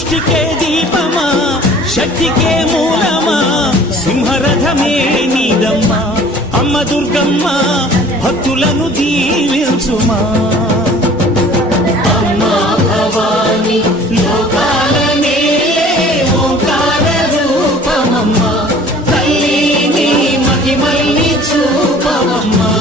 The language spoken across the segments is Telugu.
సృష్టికే దీపమా శక్తికే మూలమా సింహరథమే నీదమ్మా అమ్మ దుర్గమ్మ భక్తులను దీవించుమా అమ్మా భవాని లోకాల నేలే ఓంకార రూపమమ్మా తల్లి నీ మహిమల్ని చూపవమ్మా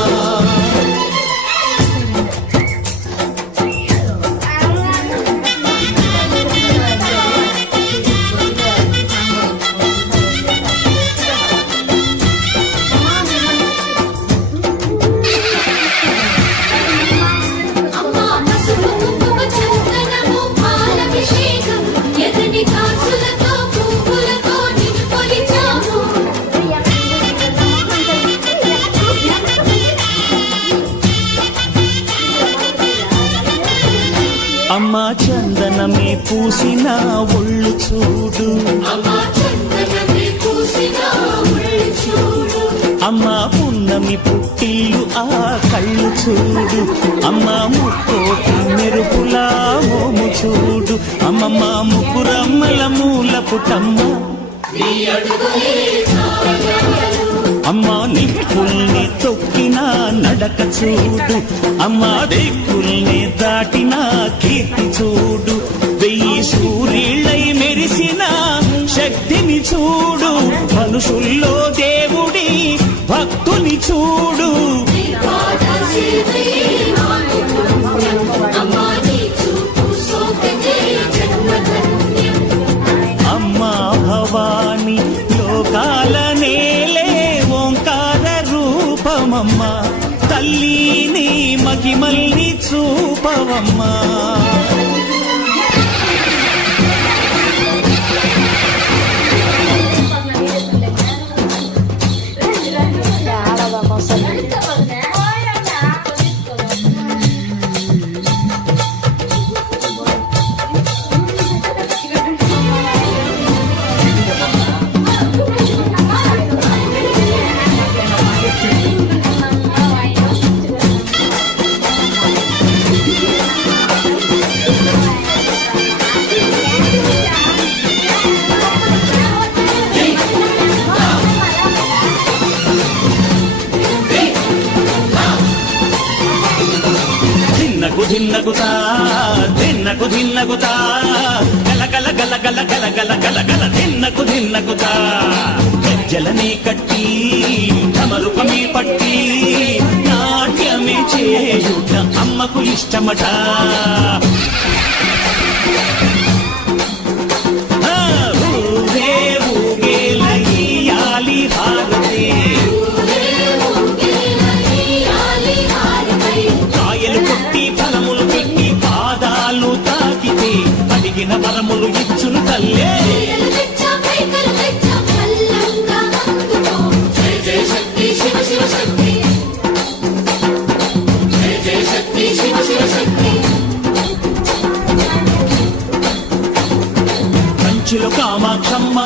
అమ్మా చందనమే పూసిన ఒళ్ళు చూడు అమ్మా పున్నమి పుట్టిల్లు ఆ కళ్ళు చూడు అమ్మా ముక్కోటి మెరుపులా మోము చూడు అమ్మమ్మ ముగ్గురమ్మల మూల పుటమ్మ అమ్మా నిప్పుల్ని తొక్కిన నడక చూడు అమ్మా దిక్కుల్ని దాటిన కీర్తి చూడు వెయ్యి సూర్యులై మెరిసిన శక్తిని చూడు మనుషుల్లో దేవుడి భక్తుని చూడు అమ్మా భవాని లోకాల నేలే ఓంకార రూపమమ్మా తల్లి నీ మహిమల్ని చూపవమ్మా ధిన్నగుతా ధిన్నగుతా గల గల గల గల గల గల గల గల ధిన్నగుతా గజ్జలనే కట్టి ఢమరుకమే పట్టి నాట్యమే చేయుట అమ్మకు ఇష్టమట ఊరే ఊగేలయ్యాలి హారతి కాయలు కొట్టి ఫలములు పెట్టి పాదాలు తాకితే అడిగిన వరములు ఇచ్చును తల్లే కంచిలో కామాక్షమ్మ